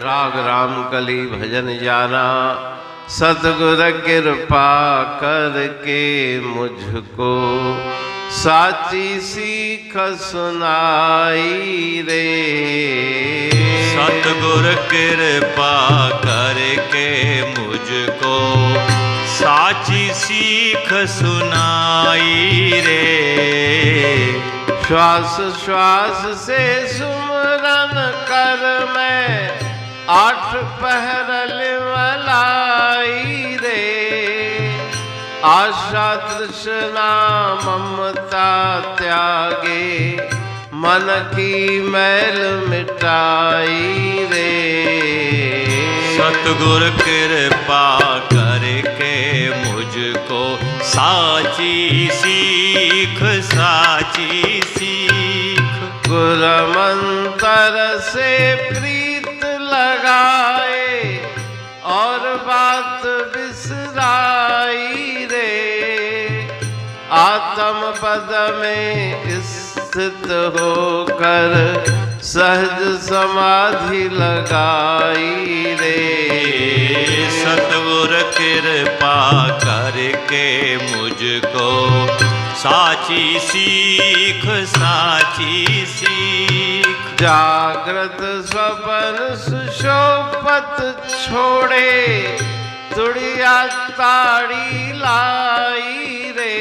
राग राम कली भजन जाना, सतगुर कृपा करके मुझको साची सीख सुनाई रे। सतगुर कृपा करके मुझको साची सीख सुनाई रे। श्वास श्वास से सुमरन कर मैं आठ पहर लिवलाई रे। आशा तृष्णा ममता त्यागे मन की मैल मिटाई रे। सतगुर कृपा करके मुझको साची सीख साची सीख। गुर मंत्र से प्रीत लगाए और बात बिसराई रे। आत्म पद में स्थित होकर सहज समाधि लगाई रे। सतगुर कृपा करके मुझको साची सीख साची सीख। जागृत स्वप्न सुशोभत छोड़े तुड़िया ताड़ी लाई रे।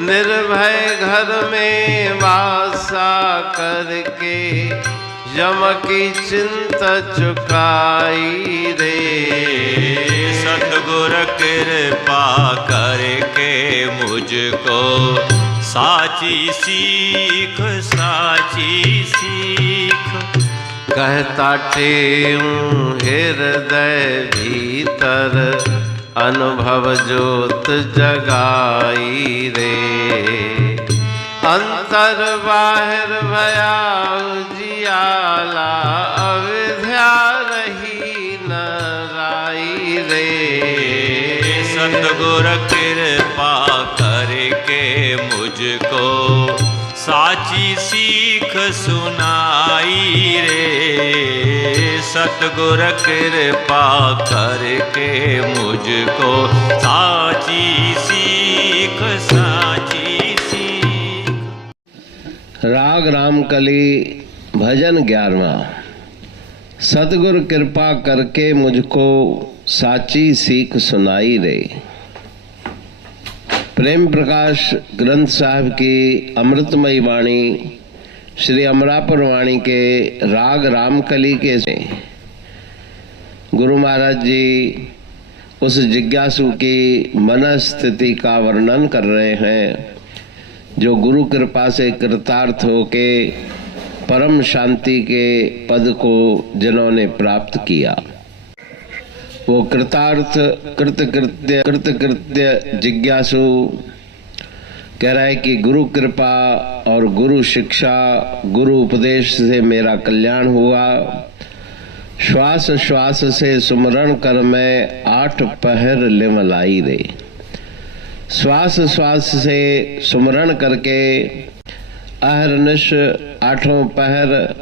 निर्भय घर में वासा करके यम की चिंता चुकाई रे। सतगुर कृपा करके मुझको साची सीख साची सीख। कहता टेऊं हृदय भीतर अनुभव ज्योत जगाई रे। अंतर बाहर भया उजियाला अविद्या रही न राई रे। सतगुर कृपा करके मुझको साची सीख सुनाई रे। सतगुर कृपा करके मुझको साची सीख साची सीख। राग रामकली भजन 11वां। सतगुर कृपा करके मुझको साची सीख सुनाई रे। प्रेम प्रकाश ग्रंथ साहिब की अमृतमयी वाणी श्री अमरापुर वाणी के राग रामकली के गुरु महाराज जी उस जिज्ञासु की मनस्थिति का वर्णन कर रहे हैं जो गुरु कृपा से कृतार्थ होके परम शांति के पद को जिन्होंने प्राप्त किया। वो कृतार्थ कृतकृत्य जिज्ञासु कह रहा है कि गुरु कृपा और गुरु शिक्षा गुरु उपदेश से मेरा कल्याण हुआ। श्वास श्वास से सुमरण कर मैं 8 पहर लिमलाई रे। श्वास श्वास से सुमरण करके अहरनिश 8 पहर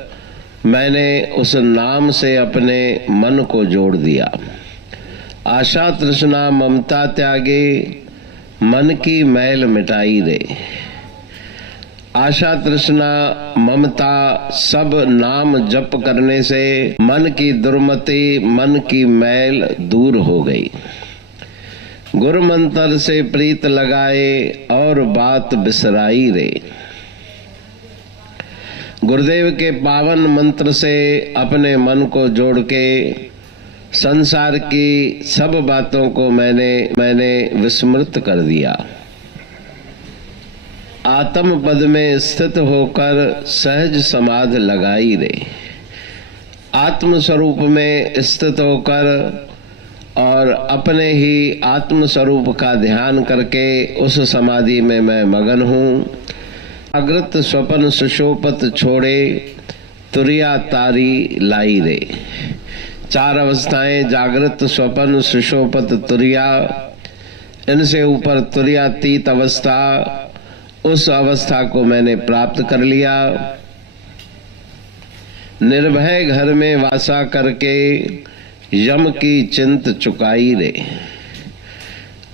मैंने उस नाम से अपने मन को जोड़ दिया। आशा तृष्णा ममता त्यागे मन की मैल मिटाई रे। आशा तृष्णा ममता सब नाम जप करने से मन की दुर्मति मन की मैल दूर हो गई। गुरु मंत्र से प्रीत लगाए और बात बिसराई रे। गुरुदेव के पावन मंत्र से अपने मन को जोड़ के संसार की सब बातों को मैंने विस्मृत कर दिया। आत्म पद में स्थित होकर सहज समाधि लगाई रे। आत्म स्वरूप में स्थित होकर और अपने ही आत्म स्वरूप का ध्यान करके उस समाधि में मैं मगन हूँ। जागृत स्वप्न सुशोभत छोड़े तुरिया तारी लाई रे। 4 अवस्थाएं जागृत स्वप्न सुषुप्त तुरिया, इनसे ऊपर तुरियातीत अवस्था, उस अवस्था को मैंने प्राप्त कर लिया। निर्भय घर में वासा करके यम की चिंत चुकाई रे।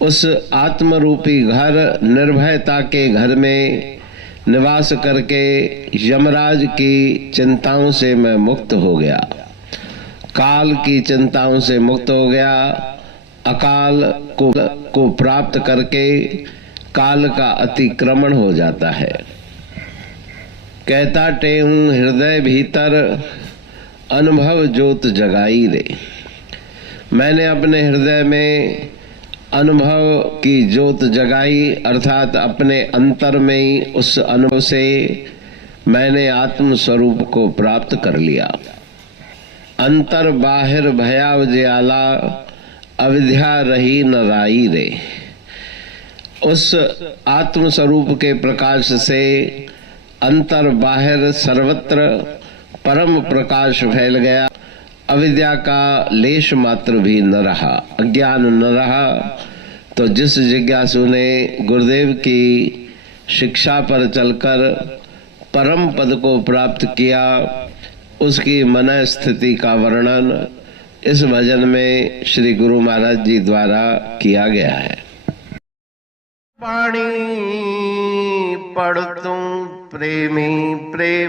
उस आत्मरूपी घर, निर्भयता के घर में निवास करके यमराज की चिंताओं से मैं मुक्त हो गया, काल की चिंताओं से मुक्त हो गया। अकाल को प्राप्त करके काल का अतिक्रमण हो जाता है। कहता टेहूं हृदय भीतर अनुभव ज्योत जगाई रे। मैंने अपने हृदय में अनुभव की ज्योत जगाई, अर्थात अपने अंतर में ही उस अनुभव से मैंने आत्म स्वरूप को प्राप्त कर लिया। अंतर बाहिर भया उजियाला, अविद्या रही न राई रे। उस आत्म स्वरूप के प्रकाश से अंतर बाहिर सर्वत्र परम प्रकाश फैल गया। अविद्या का लेश मात्र भी न रहा, अज्ञान न रहा। तो जिस जिज्ञासु ने गुरुदेव की शिक्षा पर चलकर परम पद को प्राप्त किया, उसकी मन स्थिति का वर्णन इस भजन में श्री गुरु महाराज जी द्वारा किया गया है। पाणी पढ़तु प्रेमी प्रेम